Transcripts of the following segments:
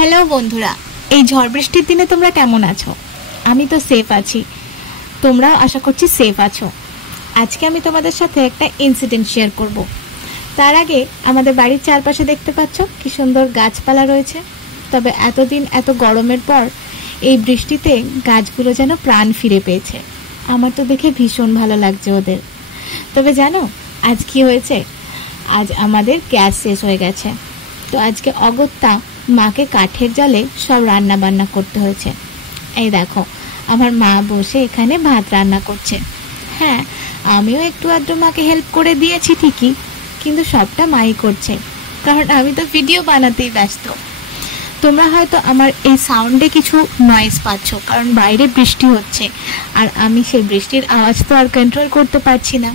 Hello বন্ধুরা, এই ঝড় বৃষ্টির দিনে তোমরা কেমন আছো? আমি তো সেফ আছি, তোমরা আশা করছি সেফ আছো। আজকে আমি তোমাদের সাথে একটা ইনসিডেন্ট শেয়ার করব। তার আগে আমাদের বাড়ির চারপাশে দেখতে পাচ্ছ কি সুন্দর গাছপালা রয়েছে। তবে এতদিন এত গরমের পর এই বৃষ্টিতে গাছগুলো যেন প্রাণ ফিরে পেয়েছে। আমার তো দেখে ভীষণ ভালো লাগছে ওদের। তবে জানো আজ কি হয়েছে? আজ আমাদের গ্যাস শেষ হয়ে গেছে। তো আজকে অগত্যা মাকে কাঠের জালে সব রান্না বান্না করতে হয়েছে। এই দেখো আমার মা বসে এখানে ভাত রান্না করছে। হ্যাঁ, আমিও একটু আধটু মাকে হেল্প করে দিয়েছি ঠিকই, কিন্তু সবটা মাই করছে, কারণ আমি তো ভিডিও বানাতেই ব্যস্ত। তোমরা হয়তো আমার এই সাউন্ডে কিছু নয়েজ পাচ্ছ, কারণ বাইরে বৃষ্টি হচ্ছে আর আমি সেই বৃষ্টির আওয়াজ তো আর কন্ট্রোল করতে পারছি না।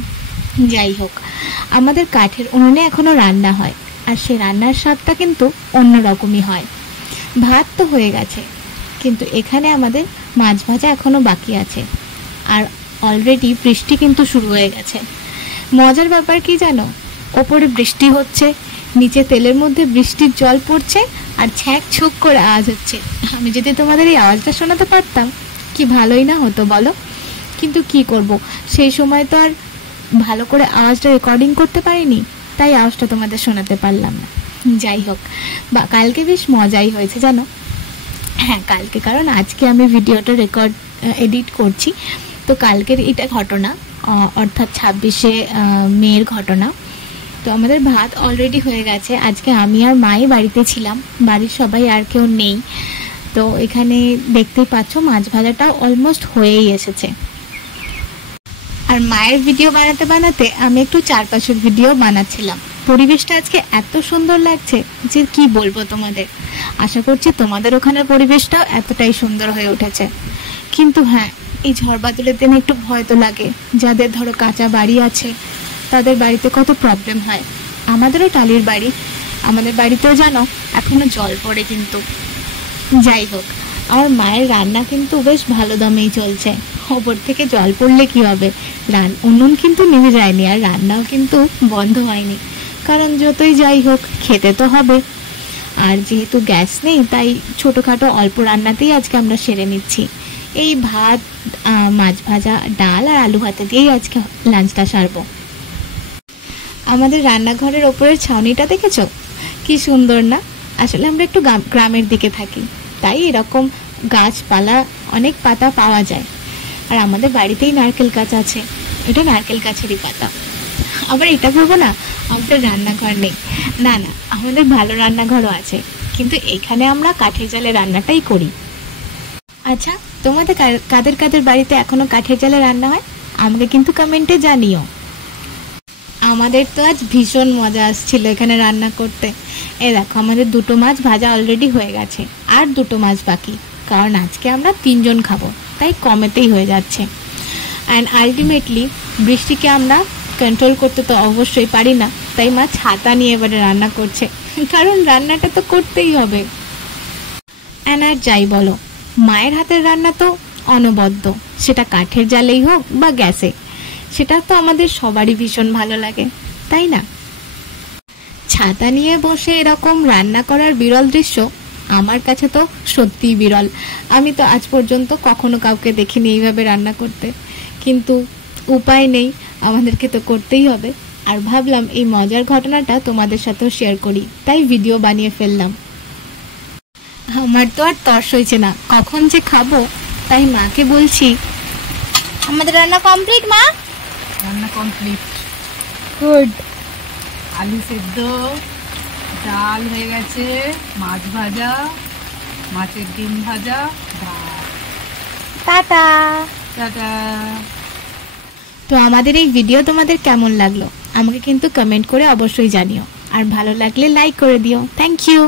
যাই হোক, আমাদের কাঠের উনুনে এখনও রান্না হয়, আর সেই রান্নার স্বাদটা কিন্তু অন্যরকমই হয়। ভাত তো হয়ে গেছে, কিন্তু এখানে আমাদের মাছ ভাজা এখনও বাকি আছে। আর অলরেডি বৃষ্টি কিন্তু শুরু হয়ে গেছে। মজার ব্যাপার কি জানো? ওপরে বৃষ্টি হচ্ছে, নিচে তেলের মধ্যে বৃষ্টির জল পড়ছে আর ছ্যাঁক ছুক করে আওয়াজ হচ্ছে। আমি যদি তোমাদের এই আওয়াজটা শোনাতে পারতাম কি ভালোই না হতো বলো। কিন্তু কি করব, সেই সময় তো আর ভালো করে আওয়াজটা রেকর্ডিং করতে পারিনি, তাই আওয়াজটা তোমাদের শোনাতে পারলাম না। যাই হোক, বা কালকে বেশ মজাই হয়েছে জানো। হ্যাঁ কালকে, কারণ আজকে আমি ভিডিওটা এডিট করছি। তো কালকের এটা ঘটনা, অর্থাৎ 26শে মের ঘটনা। তো আমাদের ভাত অলরেডি হয়ে গেছে। আজকে আমি আর মাই বাড়িতে ছিলাম, বাড়ির সবাই আর কেউ নেই। তো এখানে দেখতেই পাচ্ছ মাছ ভাজাটাও অলমোস্ট হয়েই এসেছে। আর মায়ের ভিডিও বানাতে বানাতে আমি একটু চারপাশের ভিডিও বানাচ্ছিলাম। পরিবেশটা আজকে এত সুন্দর লাগছে যে কি বলবো তোমাদের। আশা করছি তোমাদের ওখানের পরিবেশটাও এতটাই সুন্দর হয়ে উঠেছে। কিন্তু হ্যাঁ, এই ঝড় বাদলের দিনে একটু ভয় তো লাগে। যাদের ধরো কাঁচা বাড়ি আছে তাদের বাড়িতে কত প্রবলেম হয়। আমাদেরও টালির বাড়ি, আমাদের বাড়িতেও জানো এখনো জল পড়ে। কিন্তু যাই হোক, আমার মায়ের রান্না কিন্তু বেশ ভালো দমেই চলছে। ওপর থেকে জল পড়লে কি হবে, উনুন কিন্তু নেমে যায়নি আর রান্নাও কিন্তু বন্ধ হয়নি, কারণ যতই যাই হোক খেতে তো হবে। আর যেহেতু গ্যাস নেই তাই ছোটোখাটো অল্প রান্নাতেই আজকে আমরা সেরে নিচ্ছি। এই ভাত, মাছ ভাজা, ডাল আর আলু ভাতে দিয়েই আজকে লাঞ্চটা সারবো। আমাদের রান্নাঘরের ওপরের ছাউনিটা দেখেছো কি সুন্দর না? আসলে আমরা একটু গ্রামের দিকে থাকি, তাই এরকম গাছপালা অনেক পাতা পাওয়া যায়। আর আমাদের বাড়িতেই নারকেল গাছ আছে, এটা নারকেল গাছেরই পাতা। আবার এটা ভাবো না আমাদের রান্নাঘর নেই, না না, আমাদের ভালো রান্নাঘরও আছে, কিন্তু এখানে আমরা কাঠের জালে রান্নাটাই করি। আচ্ছা, তোমাদের কাদের কাদের বাড়িতে এখনো কাঠের জালে রান্না হয় আমাকে কিন্তু কমেন্টে জানিও। আমাদের তো আজ ভীষণ মজা আসছিল এখানে রান্না করতে। এই দেখো আমাদের দুটো মাছ ভাজা অলরেডি হয়ে গেছে, আর দুটো মাছ বাকি, কারণ আজকে আমরা 3 জন খাবো, তাই কমেতেই হয়ে যাচ্ছে। অ্যান্ড আলটিমেটলি বৃষ্টিকে আমরা কন্ট্রোল করতে তো অবশ্যই পারি না, তাই মা ছাতা নিয়ে এবারে রান্না করছে, কারণ রান্নাটা তো করতেই হবে। অ্যান্ড আর যাই বলো, মায়ের হাতের রান্না তো অনবদ্য, সেটা কাঠের জালেই হোক বা গ্যাসে, সেটা তো আমাদের সবারই ভীষণ ভালো লাগে, তাই না? ছাতা নিয়ে বসে এরকম রান্না করার বিরল দৃশ্য আমার কাছে তো সত্যিই বিরল। আমি তো আজ পর্যন্ত কখনো কাউকে দেখিনি এইভাবে রান্না করতে, কিন্তু উপায় নেই, আমাদেরকে তো করতেই হবে। আর ভাবলাম এই মজার ঘটনাটা তোমাদের সাথেও শেয়ার করি, তাই ভিডিও বানিয়ে ফেললাম। আমার তো আর তর্স হয়েছে না কখন যে খাবো, তাই মাকে বলছি আমাদের রান্না কমপ্লিট মা। রান্না কমপ্লিট, গুড। আলু সেদ্ধ, ডাল হয়ে গেছে, মাছ ভাজা, মাছের ডিম ভাজা, ভাত। Tata tata. তো আমাদের এই ভিডিও তোমাদের কেমন লাগলো আমাকে কিন্তু কমেন্ট করে অবশ্যই জানিও, আর ভালো লাগলে লাইক করে দিও। Thank you.